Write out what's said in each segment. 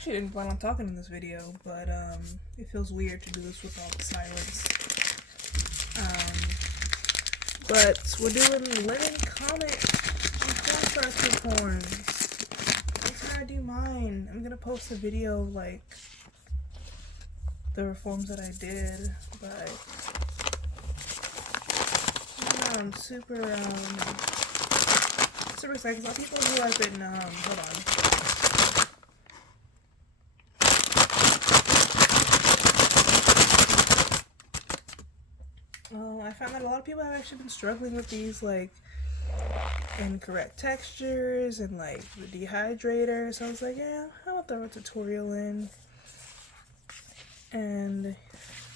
actually didn't plan on talking in this video, but it feels weird to do this with all the silence. But we're doing Lemon Comet and Cornstarch reforms. That's how I do mine. I'm gonna post a video of like the reforms that I did, but yeah, I'm super excited. A lot of people who have been hold on. I found that a lot of people have actually been struggling with these like incorrect textures and like the dehydrator, so I was like, yeah, I'll throw a tutorial in. And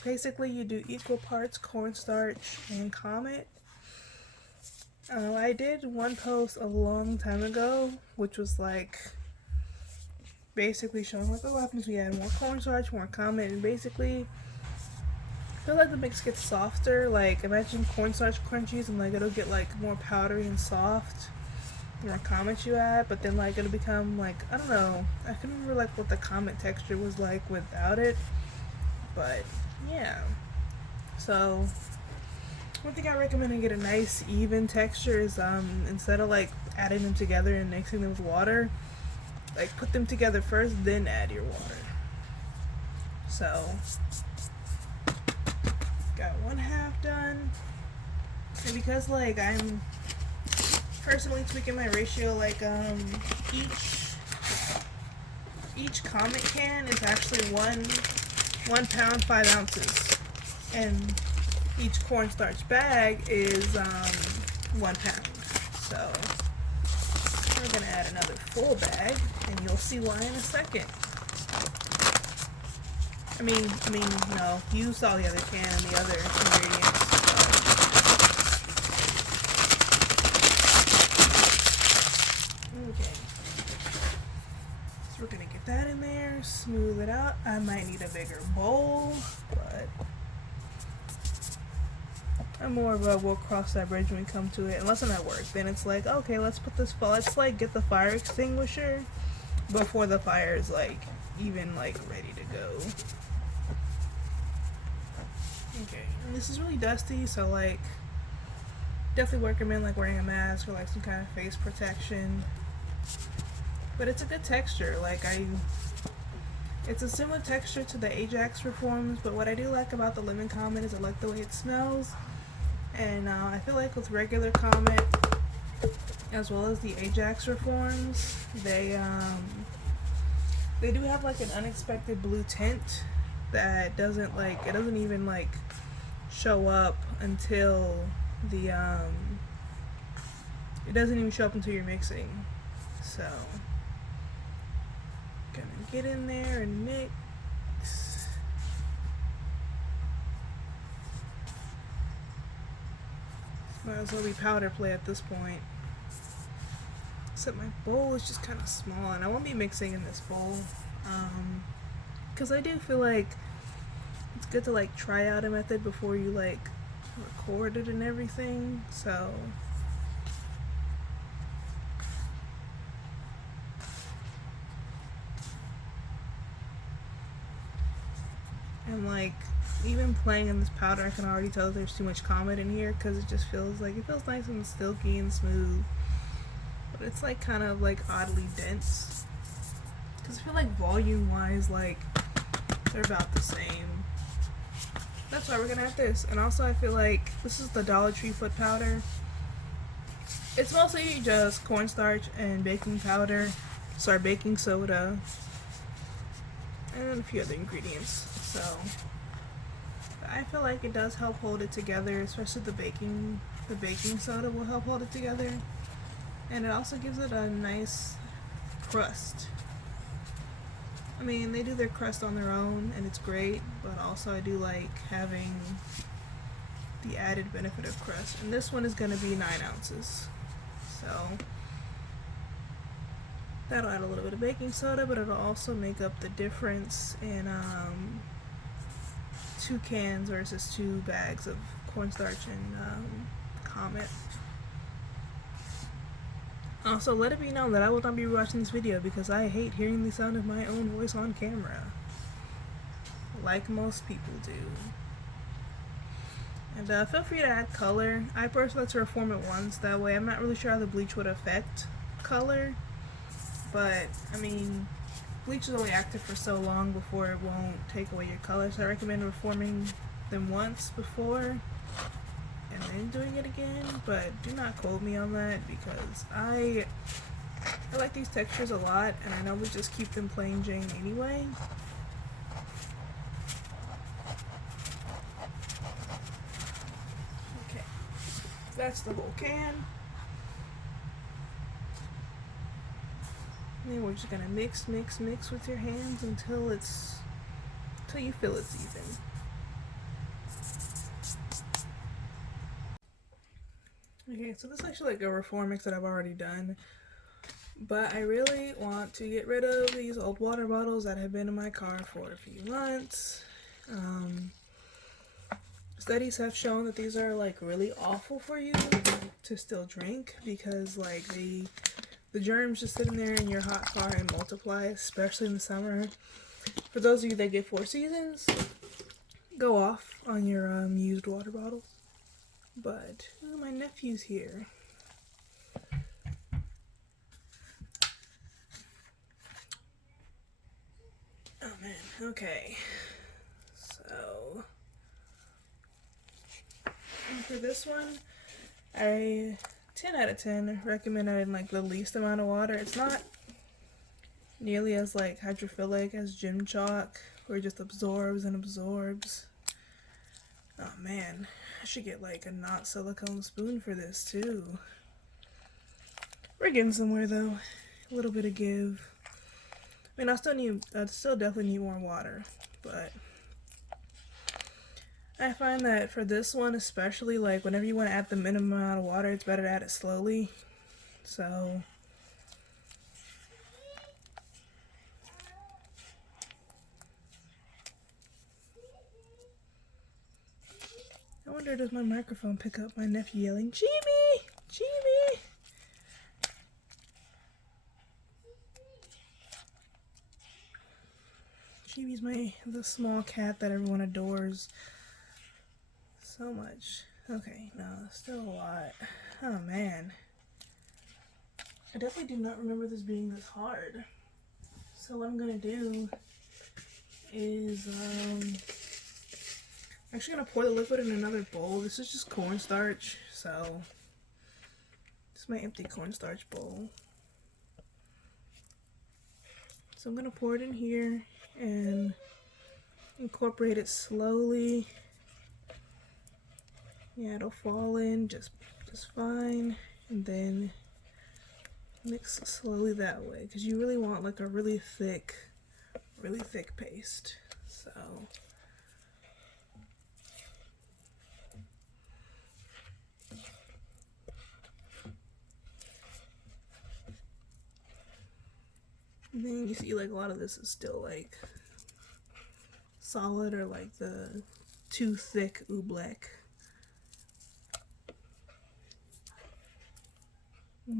basically you do equal parts cornstarch and Comet. I did one post a long time ago which was like basically showing like what happens when you add more cornstarch, more Comet, and basically I feel like the mix gets softer. Like imagine cornstarch crunchies and like it'll get like more powdery and soft the more Comet you add, but then like it'll become like, I don't know, I can remember like what the Comet texture was like without it, but yeah. So one thing I recommend to get a nice even texture is instead of like adding them together and mixing them with water, like put them together first then add your water. So got one half done, and because like I'm personally tweaking my ratio, like each Comet can is actually 1 pound 5 ounces, and each cornstarch bag is 1 pound. So we're gonna add another full bag, and you'll see why in a second. I mean, no, you saw the other can and the other ingredients. Okay. So we're gonna get that in there, smooth it out. I might need a bigger bowl, but I'm more of a we'll cross that bridge when we come to it. Unless I'm at work, then it's like, okay, let's like get the fire extinguisher before the fire is like even like ready to go. Okay, and this is really dusty, so like definitely recommend like wearing a mask or like some kind of face protection. But it's a good texture. Like it's a similar texture to the Ajax reforms, but what I do like about the Lemon Comet is I like the way it smells. And I feel like with regular Comet as well as the Ajax reforms, they do have like an unexpected blue tint that doesn't even like show up until the it doesn't even show up until you're mixing. So gonna get in there and mix. Might as well be powder play at this point. Except my bowl is just kind of small, and I won't be mixing in this bowl. Because I do feel like it's good to like try out a method before you like record it and everything. So and like even playing in this powder, I can already tell there's too much Comet in here because it just feels nice and silky and smooth, but it's like kind of like oddly dense. Because I feel like volume wise, like they're about the same. That's why we're gonna have this. And also I feel like this is the Dollar Tree foot powder. It's mostly just cornstarch and baking soda, and a few other ingredients. So I feel like it does help hold it together, especially the baking soda will help hold it together, and it also gives it a nice crust. I mean, they do their crust on their own and it's great, but also I do like having the added benefit of crust. And this one is going to be 9 ounces, so that'll add a little bit of baking soda, but it'll also make up the difference in 2 cans versus 2 bags of cornstarch and Comet. Also, let it be known that I will not be watching this video because I hate hearing the sound of my own voice on camera. Like most people do. And feel free to add color. I personally like to reform it once, that way I'm not really sure how the bleach would affect color. But, I mean, bleach is only active for so long before it won't take away your color, so I recommend reforming them once before and then doing it again, but do not quote me on that because I like these textures a lot, and I know we just keep them plain Jane anyway. Okay, that's the whole can. And then we're just gonna mix with your hands until you feel it's even. Okay, so this is actually like a reform mix that I've already done, but I really want to get rid of these old water bottles that have been in my car for a few months. Studies have shown that these are like really awful for you to still drink because like the germs just sitting there in your hot car and multiply, especially in the summer. For those of you that get Four Seasons, go off on your used water bottles. But oh, my nephew's here. Oh man, okay. So for this one, I 10 out of 10 recommend adding like the least amount of water. It's not nearly as like hydrophilic as gym chalk, where it just absorbs and absorbs. Oh man, I should get like a not silicone spoon for this too. We're getting somewhere though. A little bit of give. I mean, I still definitely need more water, but I find that for this one especially, like whenever you want to add the minimum amount of water, it's better to add it slowly. So I wonder, does my microphone pick up my nephew yelling, "Chibi! Chibi!" Chibi's the small cat that everyone adores so much. Okay, no, still a lot. Oh man. I definitely do not remember this being this hard. So what I'm gonna do is I'm actually gonna pour the liquid in another bowl. This is just cornstarch, so this is my empty cornstarch bowl. So I'm gonna pour it in here and incorporate it slowly. Yeah, it'll fall in just fine, and then mix slowly that way because you really want like a really thick paste. So and then you see like a lot of this is still like solid or like the too thick oobleck.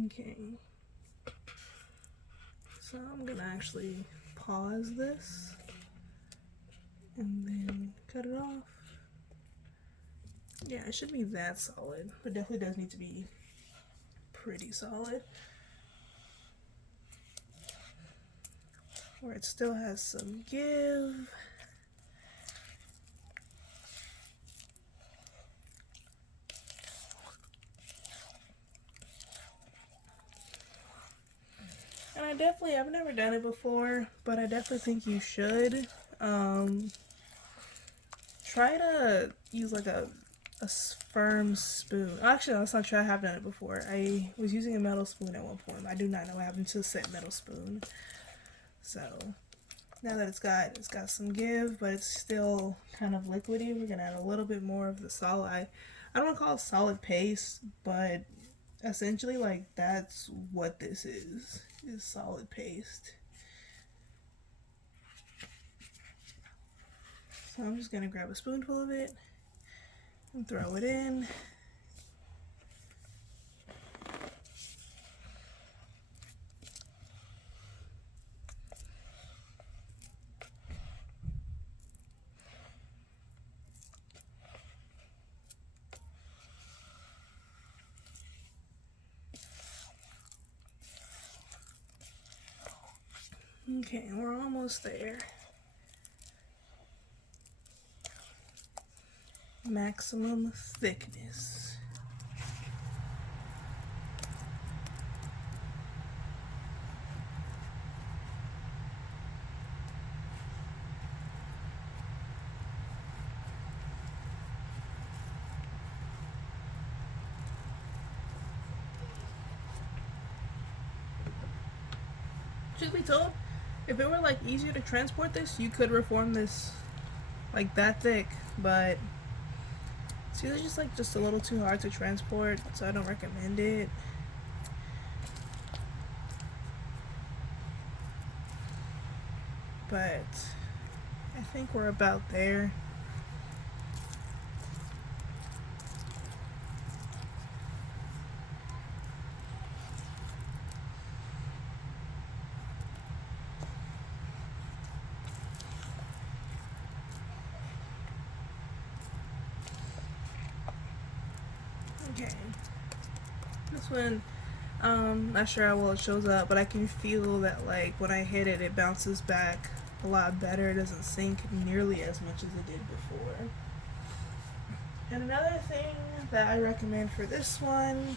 Okay, so I'm gonna actually pause this and then cut it off. Yeah, it should be that solid, but definitely does need to be pretty solid, where it still has some give. And I've never done it before, but I definitely think you should. Try to use like a firm spoon. Actually, no, that's not true. I have done it before. I was using a metal spoon at one point. I do not know what happened to the set metal spoon. So now that it's got some give, but it's still kind of liquidy, we're gonna add a little bit more of the solid. I don't want to call it solid paste, but essentially like that's what this is solid paste. So I'm just gonna grab a spoonful of it and throw it in. Okay, we're almost there. Maximum thickness. Truth be told, if it were like easier to transport this, you could reform this like that thick, but it's either just a little too hard to transport, so I don't recommend it. But I think we're about there. Okay. This one, not sure how well it shows up, but I can feel that like when I hit it, it bounces back a lot better. It doesn't sink nearly as much as it did before. And another thing that I recommend for this one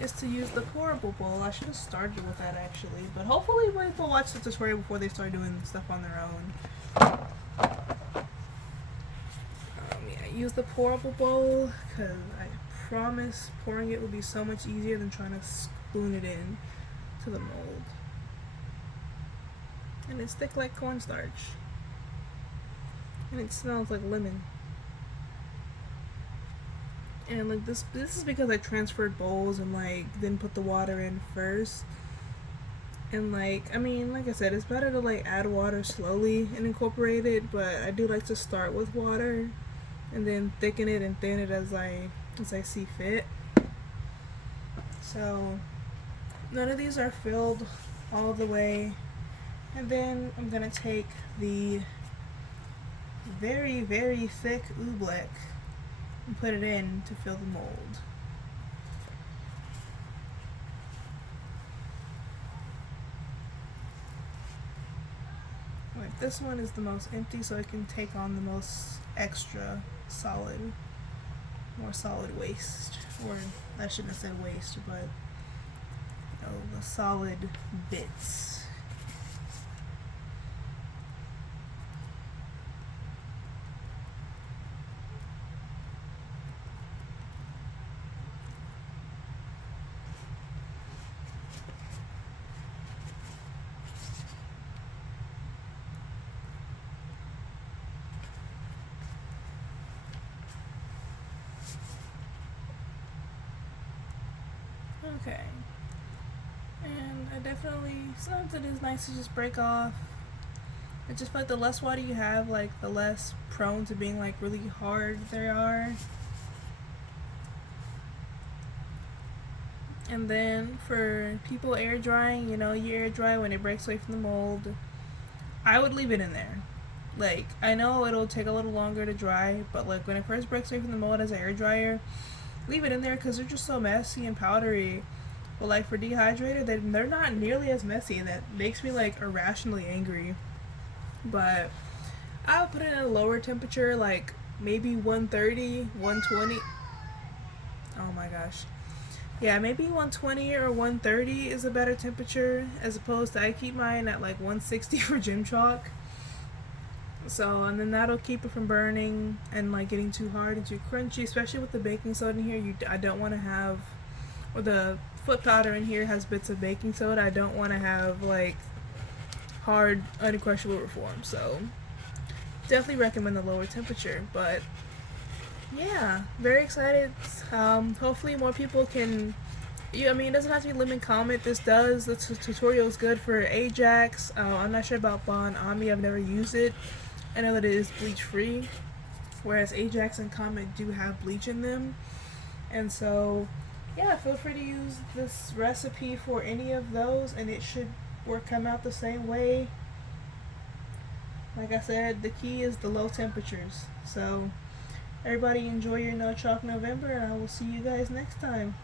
is to use the pourable bowl. I should have started with that actually, but hopefully people watch the tutorial before they start doing stuff on their own. Yeah, use the pourable bowl because I promise pouring it will be so much easier than trying to spoon it in to the mold. And it's thick like cornstarch. And it smells like lemon. And like this is because I transferred bowls and like then put the water in first. And like, I mean, like I said, it's better to like add water slowly and incorporate it, but I do like to start with water and then thicken it and thin it as I see fit. So none of these are filled all the way. And then I'm gonna take the very, very thick oobleck and put it in to fill the mold. Like this one is the most empty, so I can take on the most extra solid, more solid waste, or I shouldn't have said waste, but the solid bits. Okay. And I definitely, sometimes it is nice to just break off. It's just like the less water you have, like the less prone to being like really hard they are. And then for people air drying, you know, you air dry when it breaks away from the mold. I would leave it in there. Like, I know it'll take a little longer to dry, but like when it first breaks away from the mold as an air dryer, leave it in there because they're just so messy and powdery. But like for dehydrated, they're not nearly as messy, and that makes me like irrationally angry. But I'll put it at a lower temperature, like maybe 130, 120. Oh my gosh. Yeah, maybe 120 or 130 is a better temperature, as opposed to I keep mine at like 160 for gym chalk. So, and then that'll keep it from burning and like getting too hard and too crunchy, especially with the baking soda in here. I don't want to have, or the foot powder in here has bits of baking soda. I don't want to have like hard, uncrushable reform. So, definitely recommend the lower temperature. But yeah, very excited. Hopefully more people can. I mean, it doesn't have to be lemon Comet. This does. The tutorial is good for Ajax. I'm not sure about Bon Ami. I've never used it. I know that it is bleach free, whereas Ajax and Comet do have bleach in them. And so, yeah, feel free to use this recipe for any of those, and it should come out the same way. Like I said, the key is the low temperatures. So, everybody enjoy your No Chalk November, and I will see you guys next time.